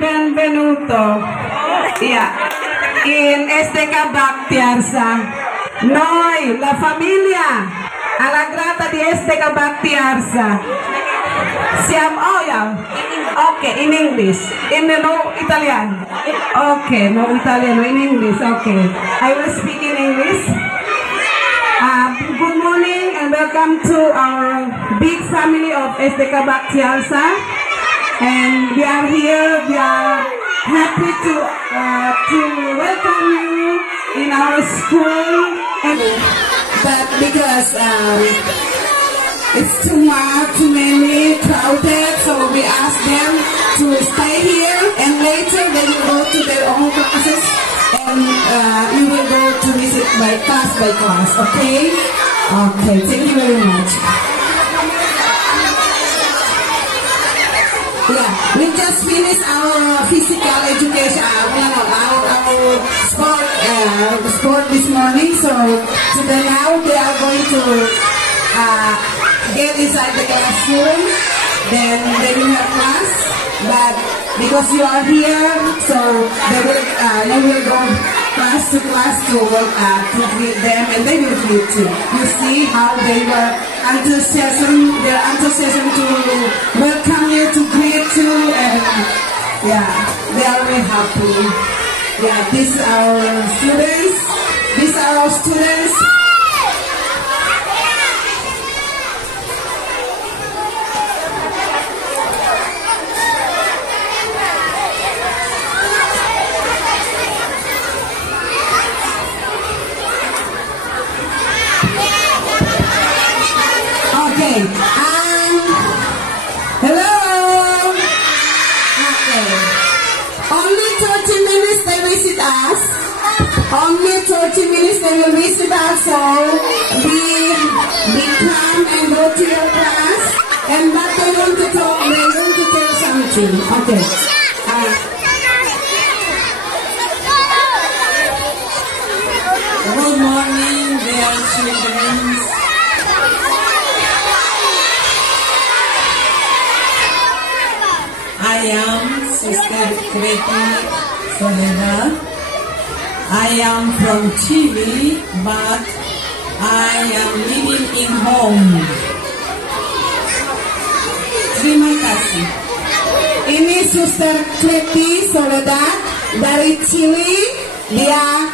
benvenuto. Yeah. In STK Bactiarsa. Noi, la famiglia alla grata di STK Bactiarsa. Siamo, oh yeah. Okay, in English. No Italian. Okay, no Italian, in English. Okay. I will speak in English. Good morning and welcome to our big family of STK Bactiarsa. And we are here, we are happy to welcome you in our school. But because it's too much, too many crowded, so we ask them to stay here and later they will go to their own classes and you will go to visit by class, okay? Okay, thank you very much. Yeah, we just finished our physical education, our sport this morning. So today now they are going to get inside the classroom. Then they will have class. But because you are here, so they will go class to greet them, and they will greet you. You see how they were their enthusiasm to welcome you, to greet you, and yeah, they are very happy. Yeah, these are our students. These are our students. Okay, hello. Okay, only 30 minutes they visit us. Only 30 minutes they will visit us. So we come and go to your class. And what they want to talk, they want to tell something. Okay. Good morning, dear children. I am Sister Kreti Soledad. I am from Chile, but I am living in home. Terima kasih. Ini Sister Kreti Soledad dari Chile. Dia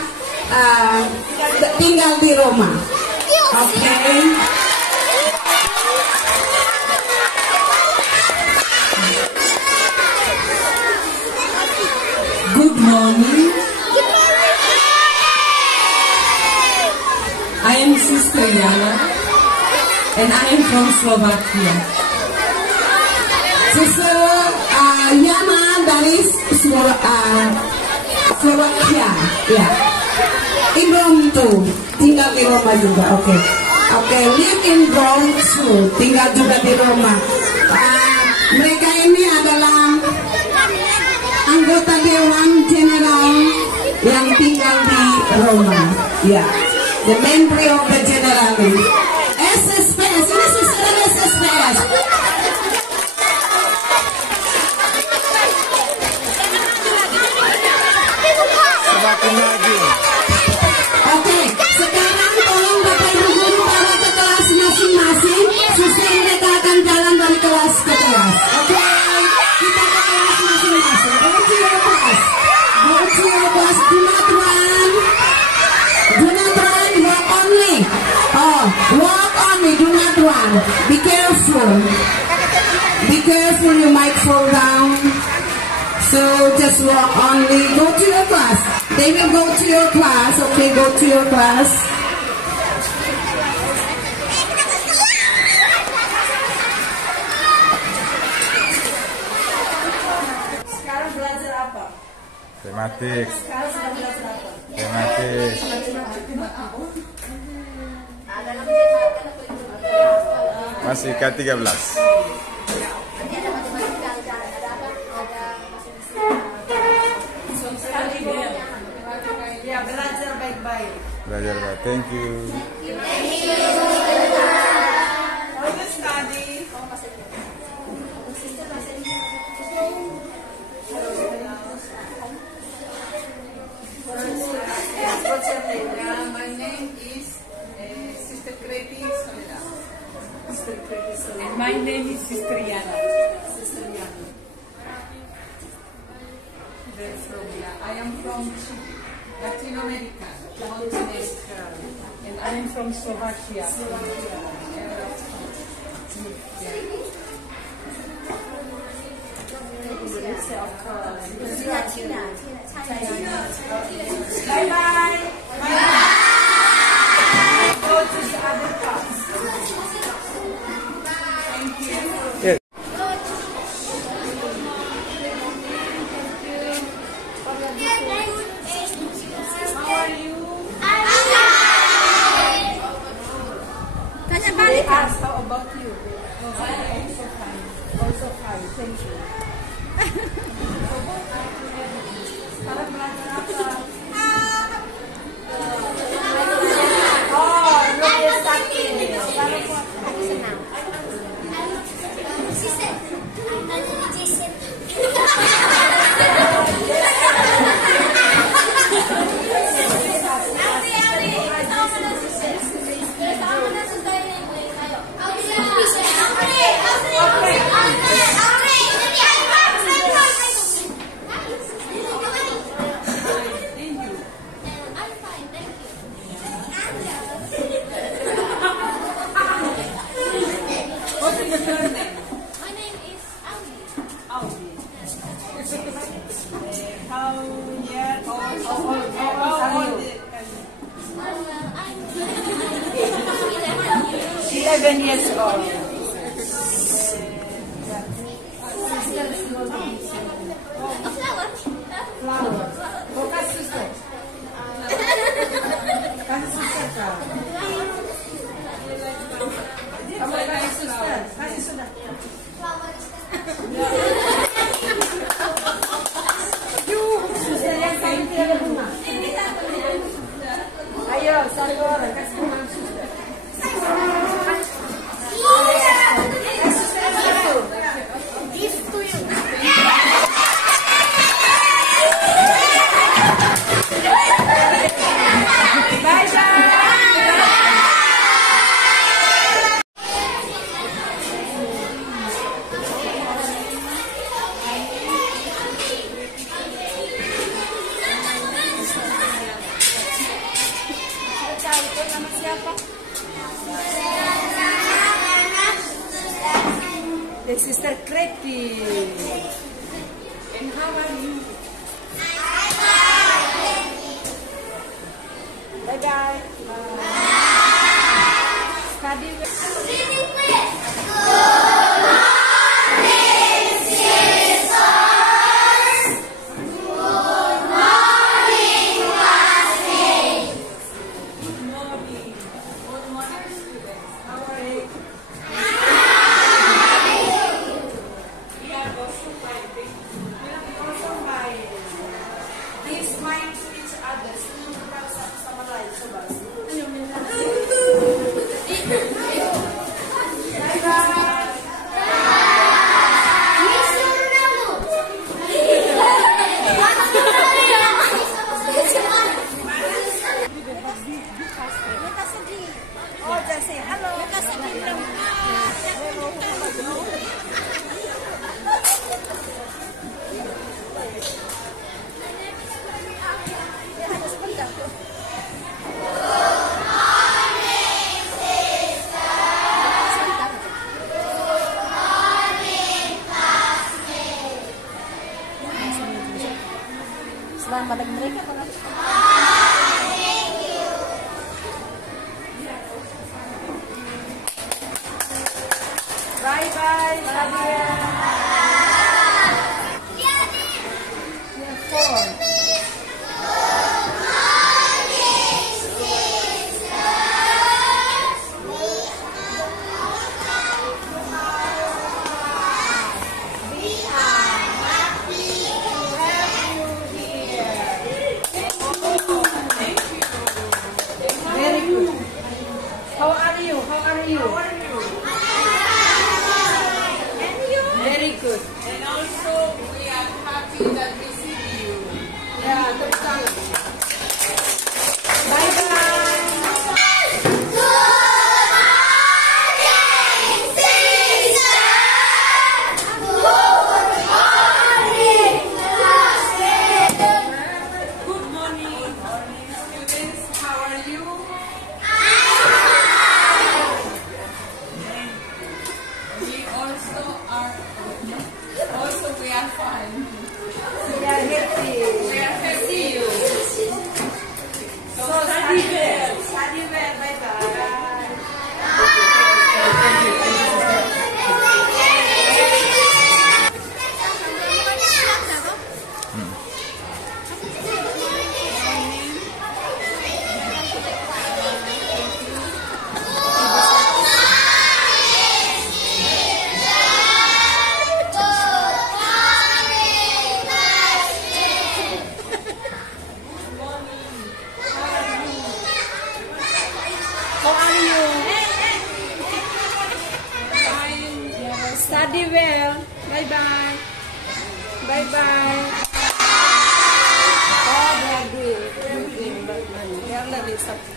tinggal di Roma. Okay. Good morning. I am Sister Yana and I am from Slovakia. Sister Yana dari Slovakia. Ya. In Rome too. Tinggal di Roma juga. Oke. Oke, live in Rome too. Tinggal juga di Roma. Mereka ini adalah anggota Dewan General yang tinggal di Roma. Ya, the member of the general. SSPS, ini sister SSPS. Semakin lagi. Oke, sekarang tolong Bapak Ibu Guru bawa ke kelas masing-masing. Suster mereka akan jalan dari kelas ke kelas. Oke. Kita ke kelas masing-masing. Go to your class. Go to your class. Do not run. Do not run. Walk only. Oh, walk only. Do not run. Be careful. Be careful. You might fall down. So just walk only. Go to your class. They will go to your class. Okay, go to your class. Tematik. Tematik. Masih K13. Ya, belajar baik-baik. Belajar baik. Thank you. How you study? I am from Latin America, and I am from Slovakia. Bye bye. Go to the other class. Thank you. How are you? They asked, how about you? Also fine. Also fine. Thank you. Sekarang belajar apa? Oh, lu sakit. Sekarang aku senang. How old? 11 years old. Flower. Oh, kasih suster. Kasih suster kau. Kamu kasih suster. Kasih suster. Suster yang cantik ada bunga. Ayo, satu orang kasih bunga suster. Nama siapa? The Sister Kreti. And how are you? Bye bye. Study with. Selamat bagi mereka. Bye bye, Nadia. How are you? How are you? And you? Very good. And also we are happy that we see you. Yeah, bye bye. Good morning, sister. Good morning, class. something.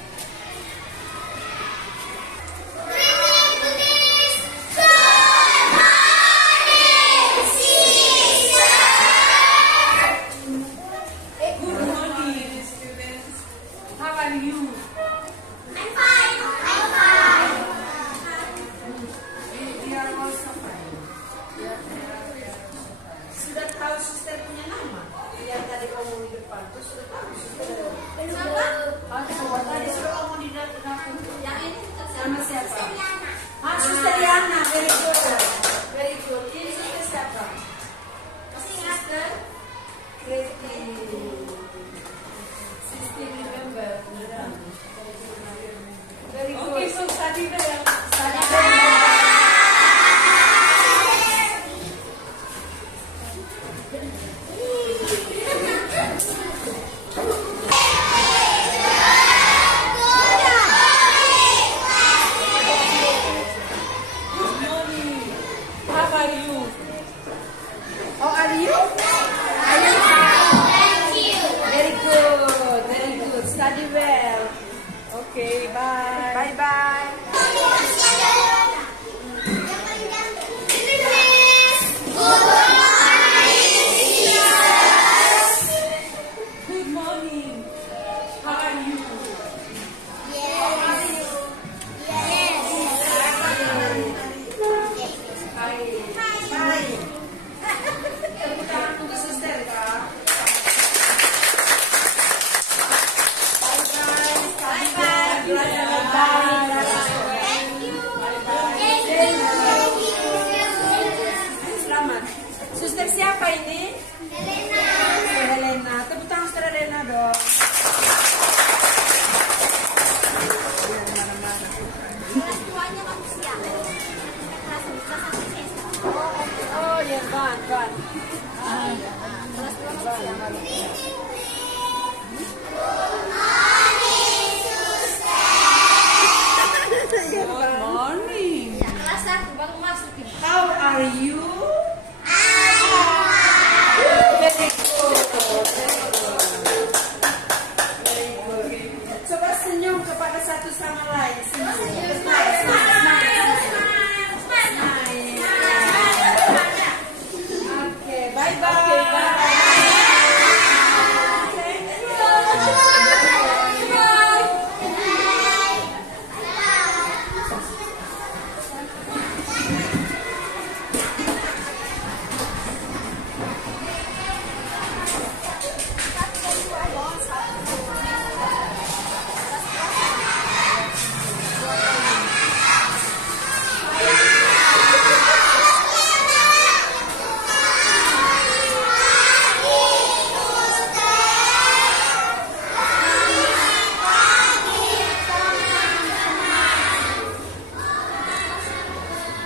Good morning, students. How are you? I'm fine. We are also fine. Sudah tahu suster punya nama? Yang tadi ngomong di depan tuh sudah tahu suster. Kenapa? Tadi sudah ngomong di dapur. Yang ini Sama siapa? Yana. Suster Yana. Very good. Very good. Ini suster siapa? Masih ingat? Christy. Remember. Very good. Okay, so study well. Study well. Study well. Okay, bye. Bye bye. Good morning. How are you? Tunggu suster kak. Selamat. Suster siapa ini? Helena. Tepuk tangan Suster Helena dong. Oh ya, Van. Good morning. Kelas 1 baru masuk. How are you? Very good. Coba senyum kepada satu sama lain. Oke, bye bye.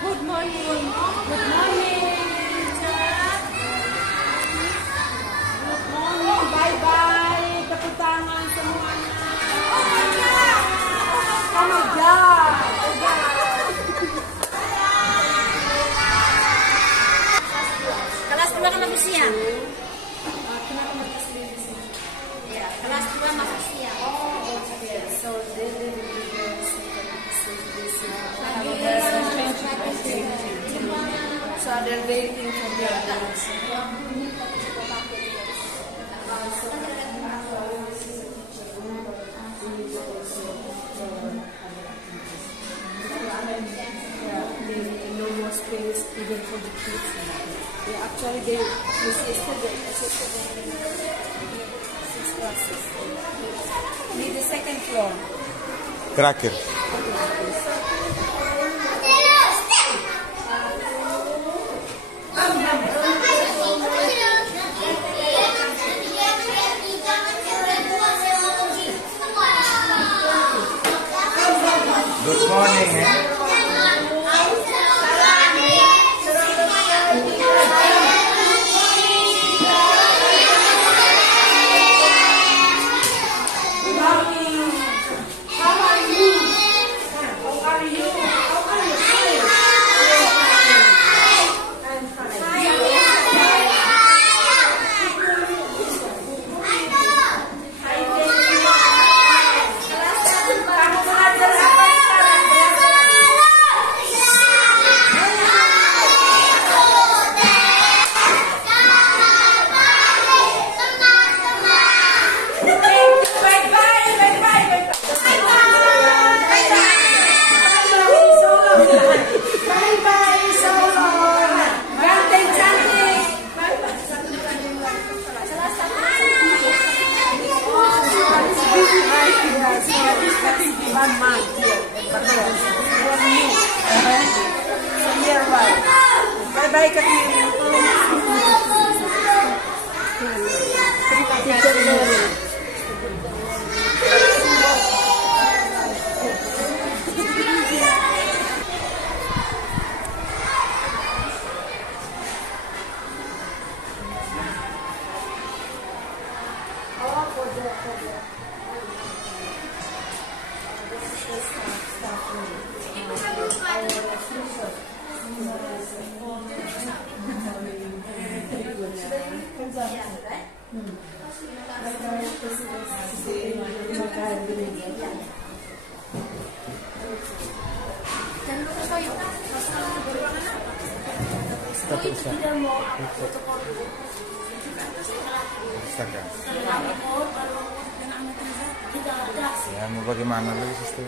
Good morning. Good morning. Good morning. Bye bye. Tepuk tangan semuanya. Oh my God. Kelas 2 kan masuk siang. Ya, kelas 2 masuk siang. So they So they're waiting for their dance. No more space even for the kids. Yeah, actually they yesterday 6 classes. Need the second floor. Terakhir. Good morning. 1 month here in Batangas. 1 year. A year wide. Bye-bye, Katrina. Teacher Mary. Astaga. Ya mau bagaimana lagi, Sister?